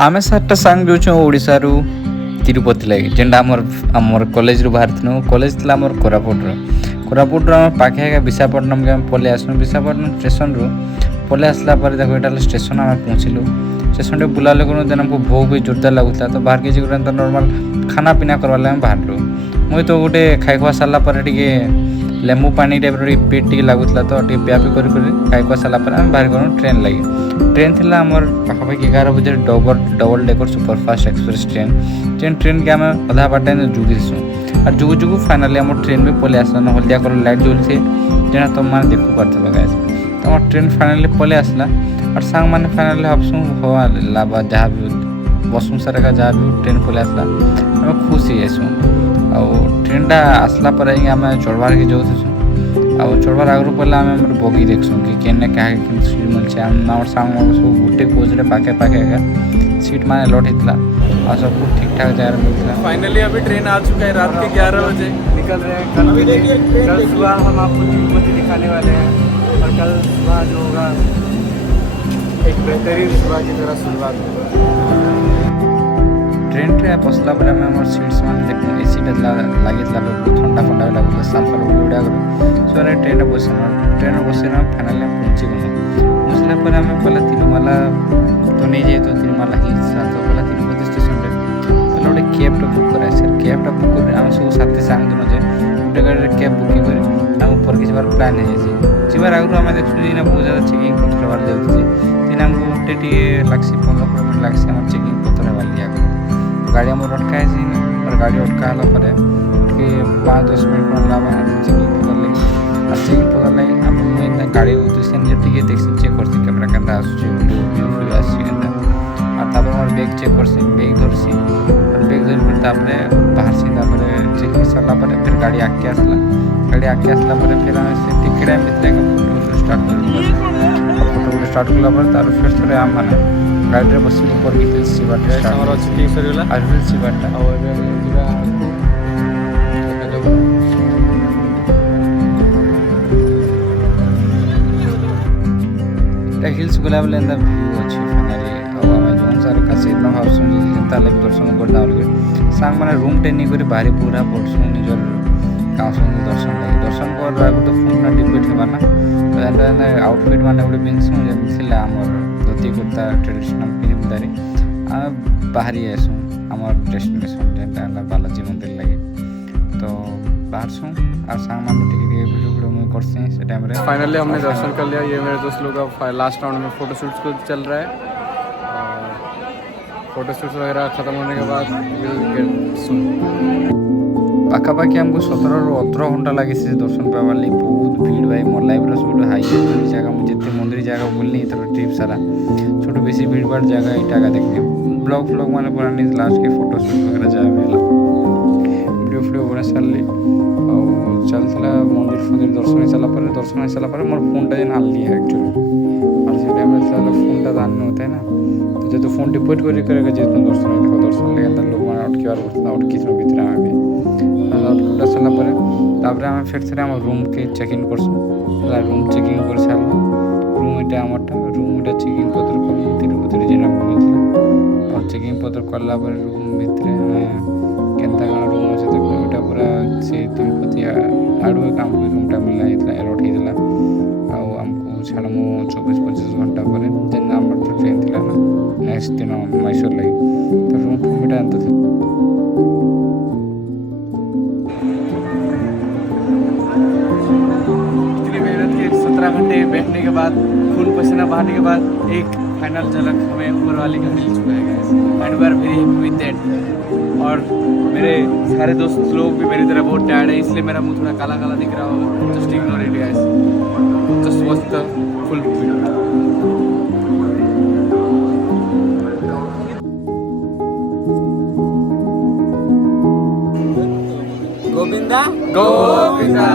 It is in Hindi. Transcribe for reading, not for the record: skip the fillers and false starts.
आमे सातटा सांग जो ओडिसा रु तिरुपति लगे जेनटा आमर कॉलेज रु बाहर थनु कॉलेज थला आमर कोरापुट आम पाखे विशाखापट्टनम के पले आसनु विशाखापट्टनम स्टेशन रु पले आसला पर देखो एटा स्टेशन आम पहुँचलु स्टेशन बुलाले करूँ देन हमको भोग भी जोरदार लगुला तो बाहर के तो नॉर्मल खाना पीना करवा लगे बाहर मुई तो गोटे खाई खुआ सारा पर लेंबू पानी टाइप पेट टी लगुला तो पियापी कर खाई खुआ सारा पर बाहर करूँ ट्रेन लगे ट्रेन थी आमर पाखापाखि 11 बजे double decker superfast express train के आम अधा बाटे जुगिसु और जुगु जुगु फाइनाली आम ट्रेन भी पलि आसला हल्दिया कलर लाइट जलुचे जेना तुम मैंने देखु पार्थ गाइस तो आम ट्रेन फाइनाली पलि आसला और सांग मैंने फाइनाली भावसु हवा लाभा जहाँ भी बसुं सारे का जहाँ भी ट्रेन पलि आसला आम खुशी जाइसु आ ट्रेनटा आसला पर आम चढ़वार के जाऊँ आउ चढ़वार आगु पहले आम बगी देखसु कि केने क्या सीट मिलছে आम सांग सब गोटे कोचरे पाखे पाखे सीट माने लट होता और सब कुछ ठीक ठाक जगह मिलता। फाइनली अभी ट्रेन आ चुका है रात के 11 बजे निकल रहे हैं। कल सुबह हम आपको तिरुपति दिखाने वाले हैं और कल सुबह जो होगा एक बेहतरीन सुबह की तरह शुरुआत होगा। ट्रेन रे बसला पर आम सीट्स मान देखो एसी लगी बहुत ठंडा ठंडा लगुला साफर उड़ा सो ट्रेन बस फाइनाली पहुँची गलु पहुँचला पर आम पहले तिरुमाला तो नहीं जाए तो तिरुमाला हिल्स तो पहले तिरुपति स्टेशन रे पहले गोटे कैबटा बुक कराए सर कैबटा बुक कर आम सब साथी सांग दिन जे गोटे गाड़ी कैब बुकिंग कर आम ऊपर की बार प्लान है जीवार आगु आम देखुँ बहुत ज़्यादा चेकिंग पत्र बार जाऊँचे दिन आमको गोटे लग्सी 15 किलोमीटर लग्सी आम चेकिंग पत्र बार लिया गाड़ी आम अटका और गाड़ी अटका पर 5-10 मिनट लगा चेकिंग पता लगे और चेकिंग पता लगे आम गाड़ी उद्देश्य देखी चेक कर कैमेरा के आसता और मोर बैग चेक कर बैग धरसी बैग धर बाहर से चेकिंग सरला फिर गाड़ी आगे आसला फिर टिकेट भितर फोटो स्टार्ट फोटो स्टार्ट कला फिर थे आम मैंने गाड़ी बस ऊपर हिल्स जीवाटा हिल्स जीवाटा हिल्स गला बेले एंता व्यू अच्छी फाइनाली आम जो सारे काशी भावसु जेनता लाइक दर्शन करना सांग मैंने रूम टे नहीं बाहरी पूरा पड़सु निजर गाँव दर्शन लगे दर्शन कर तो फोन डिपेट होना तो आउटफिट मैंने गोटे पिंधसु जमी आमर धोती कुर्ता ट्रेडिशनल पिंधारी आम बाहरी आसू आम डेस्टिनेशन जेनटा बालाजी मंदिर लगे तो बाहरसु और सांग मैंने वीडियो करते हैं टाइम रे। फाइनली हमने दर्शन कर लिया। ये मेरे दोस्त लोग का लास्ट राउंड में फोटोशूट्स को चल रहा है और फोटोशूट्स वगैरह ख़त्म होने के बाद पाखापाखि हमको 17-18 घंटा लगे दर्शन पाइबार लगे बहुत भीड़ भाई मोर लाइफ सब हाईएस्ट जगह मुझे मंदिर जगह बुलनी ट्रिप सारा छोटो बेसी भीड़ भाड़ जगह यहाँ का देखने ब्लॉग फ्लॉग मैंने बनानी लास्ट के फोटोशूट वगैरह जहाँ वीडियो बना सारे और चलता मंदिर फंदिर दर्शन हो सारा मोर फोन जेन हाली है एक्चुअली और से टाइम फोन टा होता है ना तो जो फोन डिपोट कर जेतु दर्शन देखो दर्शन लगे लोग मैंने अटकबार पड़ता अटकी भितर आम भी अटका सारापर आम फिर थे आम रूम के चेक इन करसु रूम चेकिंग कर सारू रूम यहाँ आमरटा रूम यहाँ चेकिंग पत्र कर तिरुपति जेना बनता और चेकिंग पत्र कला रूम भितर केन्ता कण रूम अच्छे देखो यहाँ पूरा से तिरुपति आड़ू काम रूमटा मिलना एलट होता आमको छाड़ मु 24-25 घंटा पर जेन आम ट्रेन थी ना नेक्स्ट दिन मैसूर लगे तो रूम फूम एंत घंटे बैठने के बाद खून पसीना बहाने के बाद एक फाइनल झलक हमें ऊपर वाली का मिल चुका है and we are very happy with that. और मेरे सारे दोस्त लोग भी मेरी तरह बहुत टायर्ड है इसलिए मेरा मुंह थोड़ा काला काला दिख रहा होगा just ignore it guys just watch the full video. Govinda Govinda.